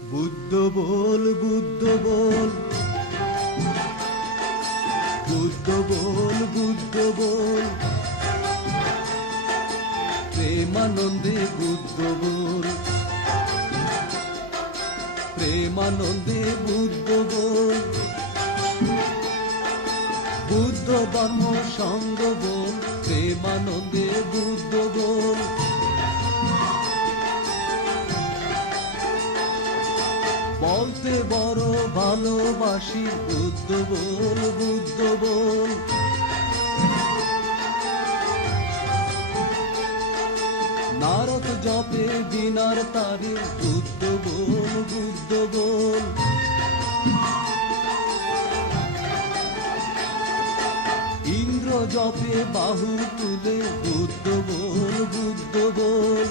বুদ্ধ বল, বুদ্ধ বল, বুদ্ধ বল, বুদ্ধ বল, প্রেমানন্দে বুদ্ধ বল, প্রেমানন্দে বুদ্ধ বল, বুদ্ধ ধর্ম সঙ্গ বল, প্রেমানন্দে বুদ্ধ বল। বলতে বড় ভালোবাসি, বুদ্ধ বল, বুদ্ধ বল, নারদ জপে বিনার তারে, বুদ্ধ বল, বুদ্ধ বল, ইন্দ্র জপে বাহু তুলে, বুদ্ধ বল, বুদ্ধ বল।